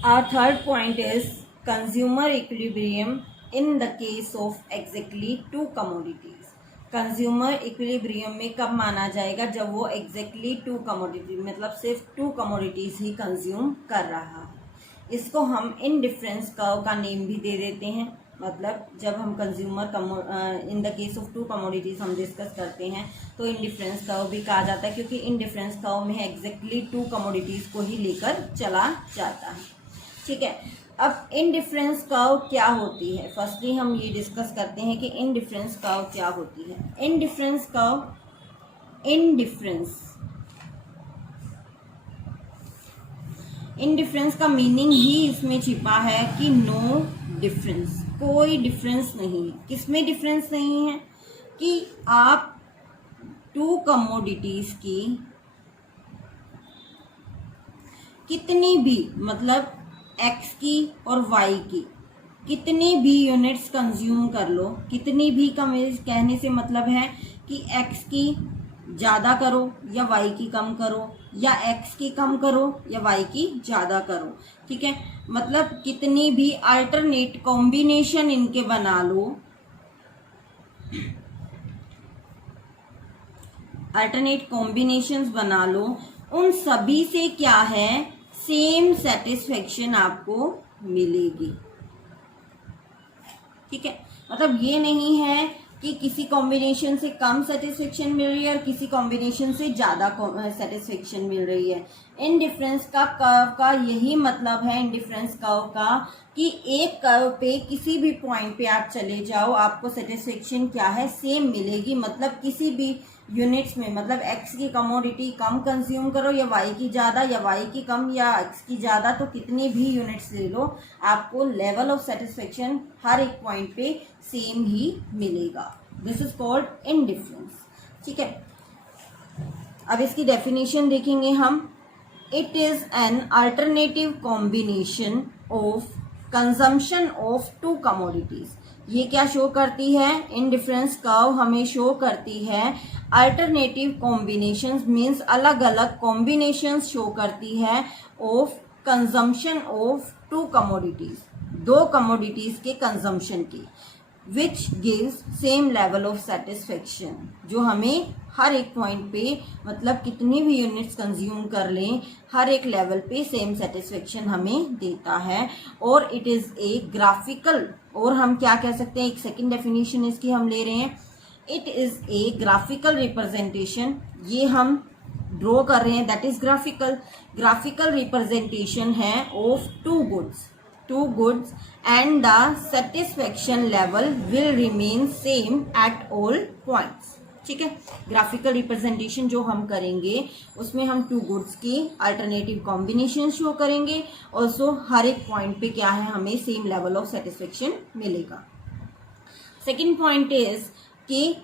Our third point is consumer equilibrium in the case of exactly two commodities. Consumer equilibrium में कब माना जाएगा? जब वो एग्जैक्टली टू कमोडिटी, मतलब सिर्फ टू कमोडिटीज ही कंज्यूम कर रहा है। इसको हम इनडिफरेंस कर्व का नेम भी दे देते हैं। मतलब जब हम consumer in the case of to commodities हम डिस्कस करते हैं तो इनडिफरेंस कर्व भी कहा जाता है, क्योंकि इनडिफरेंस कर्व में एग्जैक्टली टू कमोडिटीज को ही लेकर चला जाता है। ठीक है, अब इनडिफरेंस कर्व क्या होती है? फर्स्टली हम ये डिस्कस करते हैं कि इनडिफरेंस कर्व क्या होती है। इनडिफरेंस कर्व, इनडिफरेंस का मीनिंग ही इसमें छिपा है कि नो डिफरेंस, कोई डिफरेंस नहीं है। किसमें डिफरेंस नहीं है? कि आप टू कमोडिटीज की कितनी भी, मतलब एक्स की और वाई की कितनी भी यूनिट्स कंज्यूम कर लो, कितनी भी कम, कहने से मतलब है कि एक्स की ज़्यादा करो या वाई की कम करो, या एक्स की कम करो या वाई की ज़्यादा करो। ठीक है, मतलब कितनी भी अल्टरनेट कॉम्बिनेशन इनके बना लो, अल्टरनेट कॉम्बिनेशंस बना लो, उन सभी से क्या है, सेम सेटिस्फेक्शन आपको मिलेगी। ठीक है, मतलब ये नहीं है कि किसी कॉम्बिनेशन से कम सेटिस्फेक्शन मिल रही है और किसी कॉम्बिनेशन से ज़्यादा सेटिस्फेक्शन मिल रही है। इनडिफरेंस का कर्व का यही मतलब है, इनडिफरेंस कर्व का, कि एक कर्व पे किसी भी पॉइंट पे आप चले जाओ, आपको सेटिस्फेक्शन क्या है, सेम मिलेगी। मतलब किसी भी यूनिट्स में, मतलब एक्स की कमोडिटी कम कंज्यूम करो या वाई की ज़्यादा, या वाई की कम या एक्स की ज़्यादा, तो कितनी भी यूनिट्स ले लो, आपको लेवल ऑफ सेटिस्फेक्शन हर एक पॉइंट पे सेम ही मिलेगा। This is called indifference. ठीक है, अब इसकी डेफिनेशन देखेंगे हम। It is an alternative combination of consumption of to commodities. ये क्या शो करती है? इनडिफरेंस कर्व हमें शो करती है अल्टरनेटिव कॉम्बिनेशंस, मीन्स अलग अलग कॉम्बिनेशंस शो करती है of consumption of to commodities, दो कमोडिटीज के कंजम्पशन की, which gives same level of satisfaction, जो हमें हर एक पॉइंट पे, मतलब कितनी भी यूनिट्स कंज्यूम कर लें, हर एक लेवल पे सेम सेटिस्फेक्शन हमें देता है। और इट इज़ ए ग्राफिकल, और हम क्या कह सकते हैं, एक सेकंड डेफिनेशन इसकी हम ले रहे हैं, it is a graphical representation. ये हम ड्रॉ कर रहे हैं, that is graphical. Graphical representation है of two goods and the satisfaction level will remain same at all points। ठीक है, ग्राफिकल रिप्रेजेंटेशन जो हम करेंगे उसमें हम टू गुड्स की अल्टरनेटिव कॉम्बिनेशन शो करेंगे, ऑल्सो हर एक पॉइंट पे क्या है, हमें सेम लेवल ऑफ सेटिस्फेक्शन मिलेगा। सेकेंड पॉइंट इज कि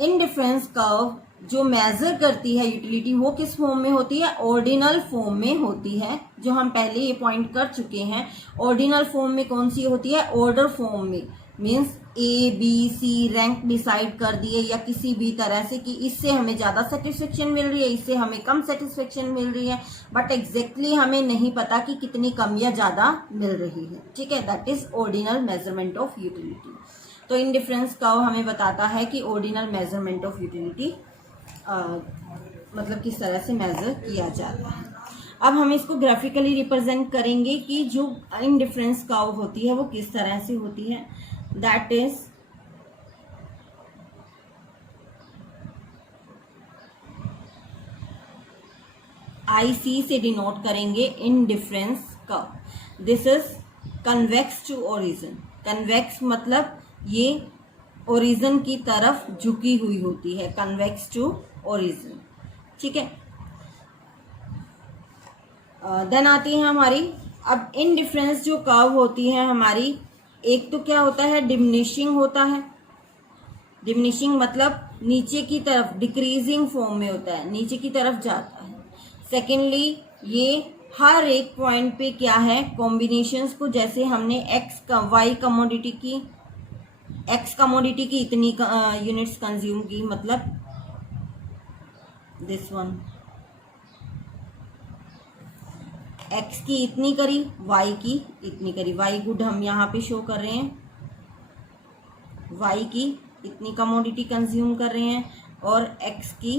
इनडिफरेंस कर्व जो मेजर करती है यूटिलिटी, वो किस फॉर्म में होती है? ऑर्डिनल फॉर्म में होती है, जो हम पहले ये पॉइंट कर चुके हैं। ऑर्डिनल फॉर्म में कौन सी होती है? ऑर्डर फॉर्म में, means A B C rank decide कर दिए, या किसी भी तरह से कि इससे हमें ज़्यादा सेटिस्फेक्शन मिल रही है, इससे हमें कम सेटिस्फेक्शन मिल रही है, बट एग्जैक्टली हमें नहीं पता कि कितनी कम या ज़्यादा मिल रही है। ठीक है, that is ordinal measurement of utility. तो इनडिफरेंस कर्व हमें बताता है कि ऑर्डिनल मेजरमेंट ऑफ यूटिलिटी मतलब किस तरह से मेजर किया जाता है। अब हम इसको ग्राफिकली रिप्रेजेंट करेंगे कि जो इनडिफरेंस कर्व होती है वो किस तरह से होती है। दैट इज IC से डिनोट करेंगे indifference curve. This is convex to origin. Convex मतलब ये ओरिजिन की तरफ झुकी हुई होती है, कन्वेक्स टू ओरिजिन। ठीक है, देन आती है हमारी, अब इनडिफरेंस जो कर्व होती है हमारी, एक तो क्या होता है, डिमिनिशिंग होता है। डिमिनिशिंग मतलब नीचे की तरफ, डिक्रीजिंग फॉर्म में होता है, नीचे की तरफ जाता है। सेकेंडली ये हर एक पॉइंट पे क्या है, कॉम्बिनेशंस को, जैसे हमने वाई कमोडिटी की, एक्स कमोडिटी की इतनी यूनिट्स कंज्यूम की, मतलब दिस वन, x की इतनी करी, y की इतनी करी। y गुड हम यहाँ पे शो कर रहे हैं, y की इतनी कमोडिटी कंज्यूम कर रहे हैं और x की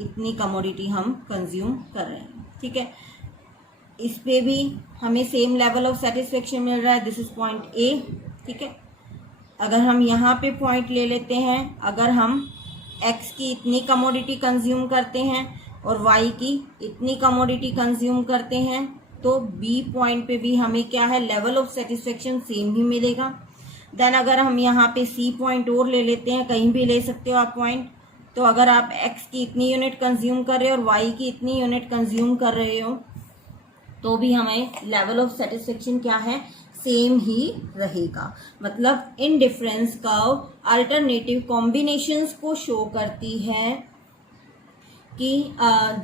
इतनी कमोडिटी हम कंज्यूम कर रहे हैं। ठीक है, इस पे भी हमें सेम लेवल ऑफ सेटिस्फेक्शन मिल रहा है। This is point A. ठीक है, अगर हम यहाँ पे पॉइंट ले लेते हैं, अगर हम x की इतनी कमोडिटी कंज्यूम करते हैं और y की इतनी कमोडिटी कंज्यूम करते हैं, तो बी पॉइंट पे भी हमें क्या है, लेवल ऑफ सेटिस्फेक्शन सेम ही मिलेगा। देन अगर हम यहाँ पे सी पॉइंट और ले लेते हैं, कहीं भी ले सकते हो आप पॉइंट, तो अगर आप x की इतनी यूनिट कंज्यूम कर रहे हो और y की इतनी यूनिट कंज्यूम कर रहे हो, तो भी हमें लेवल ऑफ सेटिस्फेक्शन क्या है, सेम ही रहेगा। मतलब in difference curve alternative combinations को शो करती है कि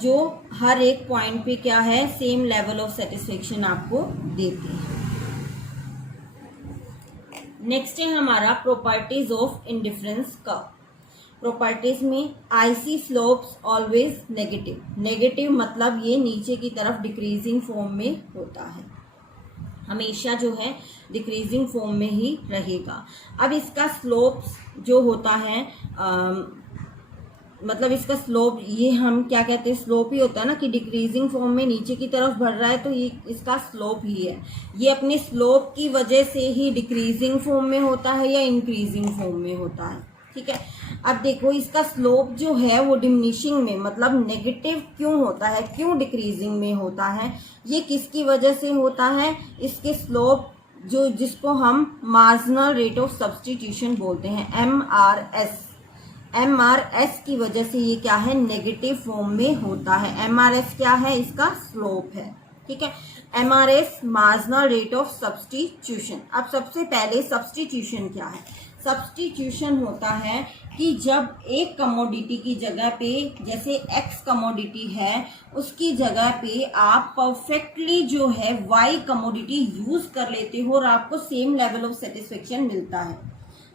जो हर एक पॉइंट पे क्या है, सेम लेवल ऑफ सेटिस्फेक्शन आपको देती है। नेक्स्ट है हमारा properties of indifference curve. Properties में IC slopes always negative. Negative मतलब ये नीचे की तरफ डिक्रीजिंग फॉर्म में होता है, हमेशा जो है डिक्रीजिंग फॉर्म में ही रहेगा। अब इसका स्लोप्स जो होता है मतलब इसका स्लोप, ये हम क्या कहते हैं, स्लोप ही होता है ना, कि डिक्रीजिंग फॉर्म में नीचे की तरफ बढ़ रहा है, तो ये इसका स्लोप ही है। ये अपने स्लोप की वजह से ही डिक्रीजिंग फॉर्म में होता है या इंक्रीजिंग फॉर्म में होता है। ठीक है, अब देखो इसका स्लोप जो है वो डिमिनिशिंग में, मतलब नेगेटिव क्यों होता है, क्यों डिक्रीजिंग में होता है, ये किसकी वजह से होता है, इसके स्लोप जो जिसको हम मार्जिनल रेट ऑफ सब्स्टिट्यूशन बोलते हैं, MRS की वजह से ये क्या है, नेगेटिव फॉर्म में होता है। MRS क्या है, इसका स्लोप है। ठीक है, MRS marginal rate of substitution. अब सबसे पहले सब्स्टिट्यूशन क्या है, सब्स्टिट्यूशन होता है कि जब एक कमोडिटी की जगह पे, जैसे x कमोडिटी है, उसकी जगह पे आप परफेक्टली जो है y कमोडिटी यूज कर लेते हो और आपको सेम लेवल ऑफ सेटिस्फेक्शन मिलता है।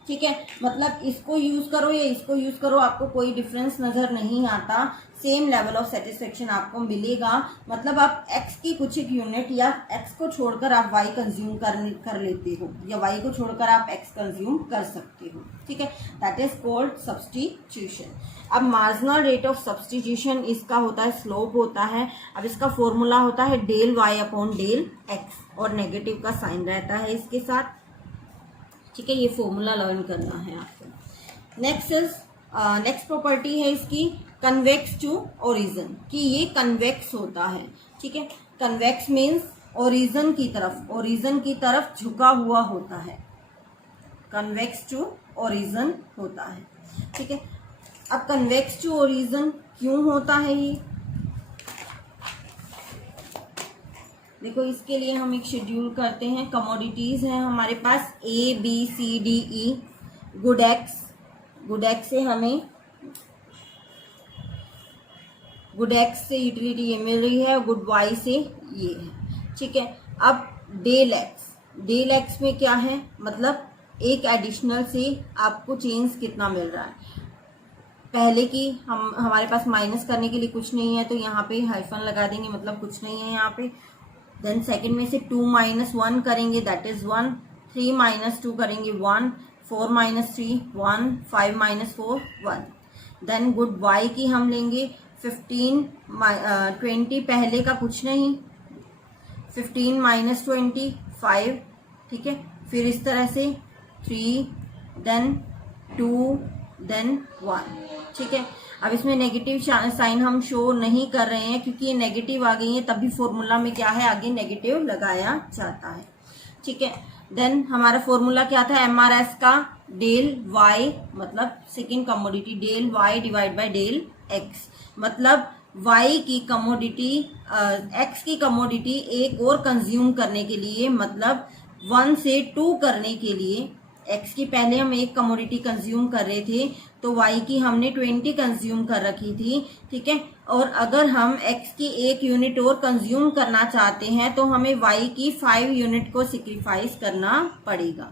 ठीक है, मतलब इसको यूज करो या इसको यूज करो, आपको कोई डिफरेंस नजर नहीं आता, सेम लेवल ऑफ सेटिस्फेक्शन आपको मिलेगा। मतलब आप x की कुछ एक यूनिट या x को छोड़कर आप y कंज्यूम कर लेते हो, या y को छोड़कर आप x कंज्यूम कर सकते हो। ठीक है, दैट इज कॉल्ड सब्स्टिट्यूशन। अब मार्जिनल रेट ऑफ सब्स्टिट्यूशन इसका होता है, स्लोप होता है। अब इसका फॉर्मूला होता है del y upon del x और नेगेटिव का साइन रहता है इसके साथ। ठीक है, ये फॉर्मूला लर्न करना है आपको। नेक्स्ट प्रॉपर्टी है इसकी कन्वेक्स टू ओरिजिन, कि ये कन्वेक्स होता है। ठीक है, कन्वेक्स मीन्स ओरिजिन की तरफ झुका हुआ होता है, कन्वेक्स टू ओरिजिन होता है। ठीक है, अब कन्वेक्स टू ओरिजिन क्यों होता है ये, देखो इसके लिए हम एक शेड्यूल करते हैं। कमोडिटीज हैं हमारे पास ABCDE। गुड एक्स से हमें गुड एक्स से यूटिलिटी ये मिल रही है, गुड वाई से ये है। ठीक है, अब डेल एक्स में क्या है, मतलब एक एडिशनल से आपको चेंज कितना मिल रहा है। पहले की हमारे पास माइनस करने के लिए कुछ नहीं है, तो यहाँ पे हाइफन लगा देंगे, मतलब कुछ नहीं है यहाँ पे। देन सेकंड में से 2 - 1 करेंगे, दैट इज 1। 3 - 2 करेंगे 1। 4 - 3 1। 5 - 4 1। देन गुड वाई की हम लेंगे 15 20, पहले का कुछ नहीं, 15 - 20 5। ठीक है, फिर इस तरह से 3 देन 2 देन 1। ठीक है, अब इसमें नेगेटिव साइन हम शो नहीं कर रहे हैं क्योंकि ये नेगेटिव आ गई है, तभी फॉर्मूला में क्या है, आगे नेगेटिव लगाया जाता है। ठीक है, देन हमारा फॉर्मूला क्या था, MRS का डेल y, मतलब second commodity del y divide by del x, मतलब y की कमोडिटी x की कमोडिटी एक और कंज्यूम करने के लिए, मतलब 1 से 2 करने के लिए, x की पहले हम एक कमोडिटी कंज्यूम कर रहे थे, तो y की हमने 20 कंज्यूम कर रखी थी। ठीक है, और अगर हम x की एक यूनिट और कंज्यूम करना चाहते हैं तो हमें y की 5 यूनिट को सेक्रीफाइस करना पड़ेगा।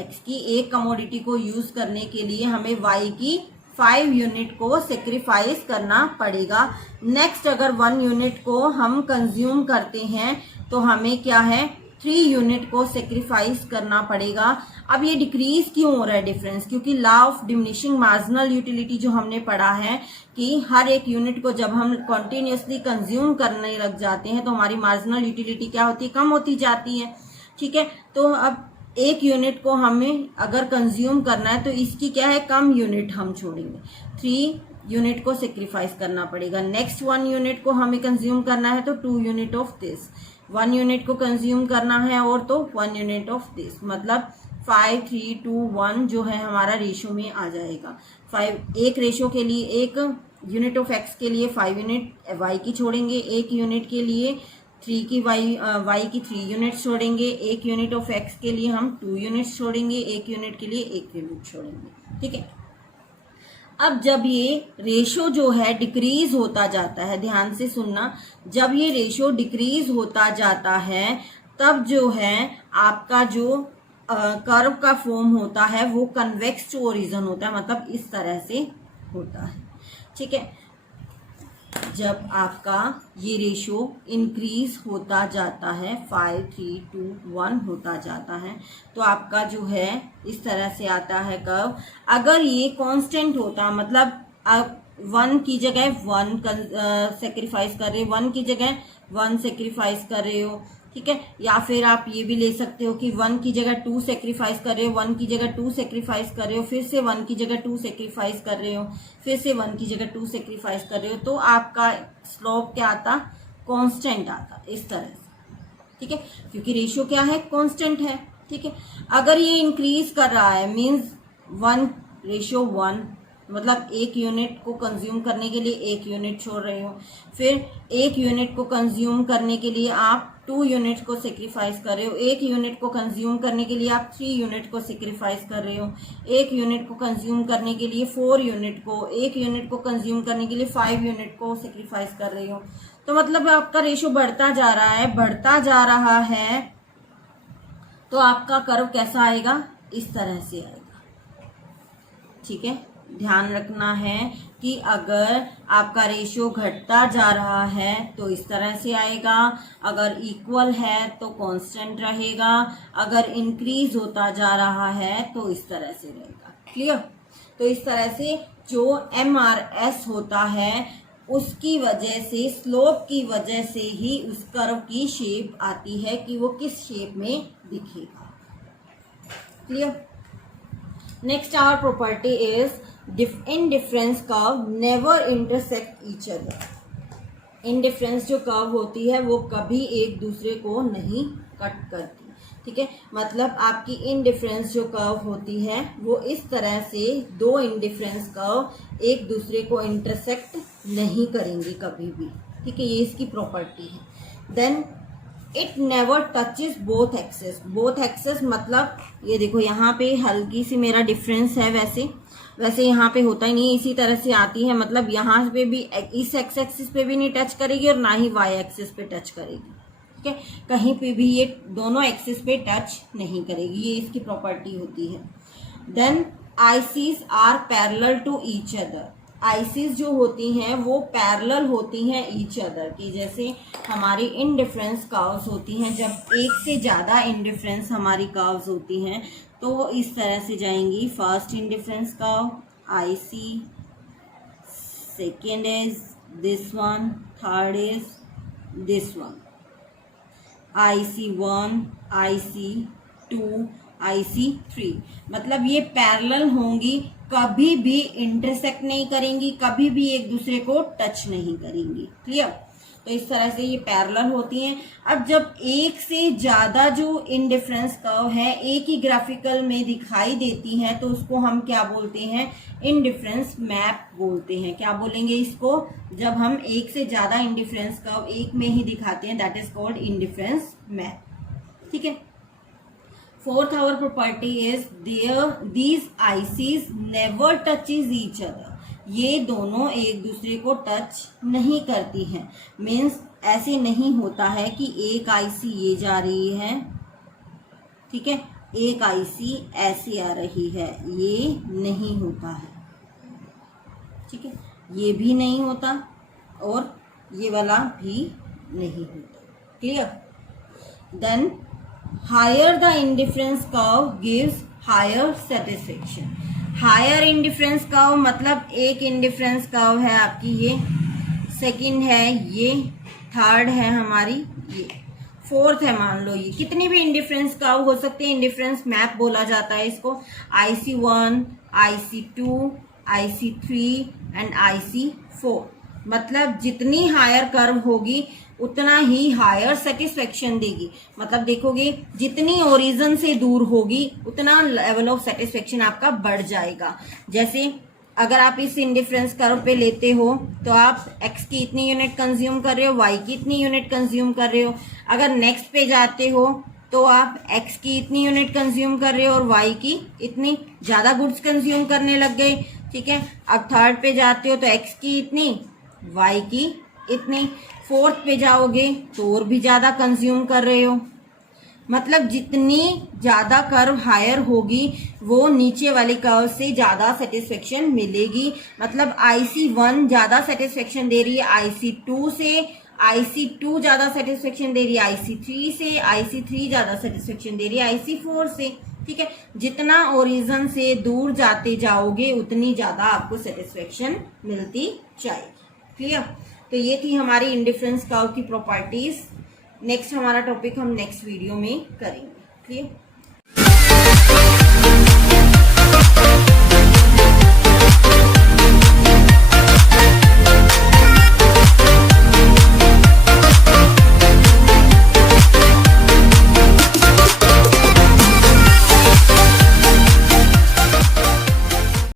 x की एक कमोडिटी को यूज करने के लिए हमें y की 5 यूनिट को सेक्रीफाइस करना पड़ेगा। नेक्स्ट अगर 1 यूनिट को हम कंज्यूम करते हैं तो हमें क्या है 3 यूनिट को सेक्रीफाइस करना पड़ेगा। अब ये डिक्रीज क्यों हो रहा है डिफरेंस, क्योंकि law of diminishing marginal utility जो हमने पढ़ा है कि हर एक यूनिट को जब हम कॉन्टिन्यूसली कंज्यूम करने लग जाते हैं तो हमारी मार्जिनल यूटिलिटी क्या होती है, कम होती जाती है। ठीक है, तो अब एक यूनिट को हमें अगर कंज्यूम करना है तो इसकी क्या है, कम यूनिट हम छोड़ेंगे, 3 यूनिट को सेक्रीफाइस करना पड़ेगा। नेक्स्ट 1 यूनिट को हमें कंज्यूम करना है तो 2 यूनिट ऑफ दिस, 1 यूनिट को कंज्यूम करना है और तो 1 यूनिट ऑफ दिस, मतलब 5 3 2 1 जो है हमारा रेशो में आ जाएगा। 5 एक रेशो के लिए एक यूनिट ऑफ एक्स के लिए 5 यूनिट वाई की छोड़ेंगे, एक यूनिट के लिए 3 की वाई की 3 यूनिट छोड़ेंगे, एक यूनिट ऑफ एक्स के लिए हम 2 यूनिट्स छोड़ेंगे, एक यूनिट के लिए 1 यूनिट छोड़ेंगे। ठीक है, अब जब ये रेशो जो है डिक्रीज होता जाता है, ध्यान से सुनना, जब ये रेशो डिक्रीज होता जाता है तब जो है आपका जो कर्व का फॉर्म होता है वो कन्वेक्स टू ओरिजिन होता है, मतलब इस तरह से होता है। ठीक है, जब आपका ये रेशो इंक्रीज होता जाता है 5 3 2 1 होता जाता है तो आपका जो है इस तरह से आता है कर्व। अगर ये कांस्टेंट होता, मतलब आप 1 की जगह 1 सेक्रीफाइस कर रहे हो, 1 की जगह 1 सेक्रीफाइस कर रहे हो, ठीक है, या फिर आप ये भी ले सकते हो कि 1 की जगह 2 सेक्रीफाइस कर रहे हो, 1 की जगह 2 सेक्रीफाइस कर रहे हो, फिर से 1 की जगह 2 सेक्रीफाइस कर रहे हो, फिर से 1 की जगह 2 सेक्रीफाइस कर रहे हो, तो आपका स्लोप क्या आता, कांस्टेंट आता, इस तरह से। ठीक है, क्योंकि रेशियो क्या है, कांस्टेंट है। ठीक है, अगर ये इंक्रीज कर रहा है मींस 1:1, मतलब 1 यूनिट को कंज्यूम करने के लिए 1 यूनिट छोड़ रहे हो, फिर 1 यूनिट को कंज्यूम करने के लिए आप 2 यूनिट को सेक्रीफाइस कर रहे हो, 1 यूनिट को कंज्यूम करने के लिए आप 3 यूनिट को सेक्रीफाइस कर रहे हो, 1 यूनिट को कंज्यूम करने के लिए 4 यूनिट को, 1 यूनिट को कंज्यूम करने के लिए 5 यूनिट को सेक्रीफाइस कर रहे हो। तो मतलब आपका रेशो बढ़ता जा रहा है, बढ़ता जा रहा है, तो आपका कर्व कैसा आएगा, इस तरह से आएगा। ठीक है, ध्यान रखना है कि अगर आपका रेशियो घटता जा रहा है तो इस तरह से आएगा, अगर इक्वल है तो कांस्टेंट रहेगा, अगर इंक्रीज होता जा रहा है तो इस तरह से रहेगा। क्लियर? तो इस तरह से जो MRS होता है उसकी वजह से, स्लोप की वजह से ही उस कर्व की शेप आती है कि वो किस शेप में दिखेगा। Clear? Next our property is indifference curve never intersect each other. Indifference जो कर्व होती है वो कभी एक दूसरे को नहीं कट करती। ठीक है, मतलब आपकी इंडिफरेंस जो कर्व होती है वो इस तरह से, 2 इंडिफरेंस कर्व एक दूसरे को इंटरसेक्ट नहीं करेंगे कभी भी। ठीक है, ये इसकी प्रॉपर्टी है। Then it never touches both axes. Both axes मतलब ये देखो यहाँ पे हल्की सी मेरा डिफरेंस है, वैसे यहाँ पे होता ही नहीं, इसी तरह से आती है, मतलब यहाँ पे भी इस एक्स एक्सिस पे भी नहीं टच करेगी और ना ही वाई एक्सिस पे टच करेगी। ठीक है, कहीं पे भी ये दोनों एक्सिस पे टच नहीं करेगी, ये इसकी प्रॉपर्टी होती है। Then ICs are parallel to each other. ICs जो होती हैं वो पैरेलल होती हैं ईच अदर की, जैसे हमारी इंडिफरेंस कर्व्स होती हैं, जब एक से ज़्यादा इंडिफरेंस हमारी कर्व्स होती हैं तो वो इस तरह से जाएंगी। First indifference curve IC, second is this one, third is this one, IC1, IC2, IC3, मतलब ये पैरेलल होंगी, कभी भी इंटरसेक्ट नहीं करेंगी, कभी भी एक दूसरे को टच नहीं करेंगी। क्लियर? तो इस तरह से ये पैरेलल होती हैं। अब जब एक से ज्यादा जो इंडिफरेंस कर्व है एक ही ग्राफिकल में दिखाई देती हैं तो उसको हम क्या बोलते हैं, इंडिफरेंस मैप बोलते हैं। क्या बोलेंगे इसको, जब हम एक से ज्यादा इंडिफरेंस कर्व एक में ही दिखाते हैं, that is called indifference map. ठीक है, fourth our property is these ICs never touches each other. ये दोनों एक दूसरे को टच नहीं करती हैं, मीन्स ऐसे नहीं होता है कि एक आईसी ये जा रही है, ठीक है, एक आईसी ऐसी आ रही है, ये नहीं होता है। ठीक है, ये भी नहीं होता और ये वाला भी नहीं होता। Clear? then higher the indifference curve gives higher satisfaction. Higher indifference curve मतलब एक इंडिफरेंस कर्व है आपकी ये, सेकंड है ये, थर्ड है हमारी ये, फोर्थ है मान लो ये, कितनी भी इंडिफरेंस कर्व हो सकते हैं, इंडिफरेंस मैप बोला जाता है इसको, IC1, IC2, IC3 and IC4। मतलब जितनी हायर कर्व होगी उतना ही हायर सेटिस्फेक्शन देगी। मतलब देखोगे जितनी ओरिजिन से दूर होगी उतना लेवल ऑफ सेटिस्फेक्शन आपका बढ़ जाएगा। जैसे अगर आप इस इंडिफरेंस कर्व पे लेते हो तो आप x की इतनी यूनिट कंज्यूम कर रहे हो, y की इतनी यूनिट कंज्यूम कर रहे हो। अगर नेक्स्ट पे जाते हो तो आप x की इतनी यूनिट कंज्यूम कर रहे हो और y की इतनी, ज्यादा गुड्स कंज्यूम करने लग गए, ठीक है। अब थर्ड पे जाते हो तो x की इतनी, y की इतनी, फोर्थ पे जाओगे तो और भी ज्यादा कंज्यूम कर रहे हो। मतलब जितनी ज्यादा कर्व हायर होगी वो नीचे वाले कर्व से ज्यादा सेटिस्फेक्शन मिलेगी। मतलब IC1 ज्यादा सेटिस्फेक्शन दे रही है IC2 से, IC2 ज्यादा सेटिस्फेक्शन दे रही है IC3 से, IC3 ज्यादा सेटिस्फेक्शन दे रही है IC4 से, ठीक है। जितना ओरिजिन से दूर जाते जाओगे उतनी ज्यादा आपको सेटिस्फेक्शन मिलती जाएगी। क्लियर? तो ये थी हमारी इंडिफरेंस कर्व की प्रॉपर्टीज। नेक्स्ट हमारा टॉपिक हम नेक्स्ट वीडियो में करेंगे। क्लियर?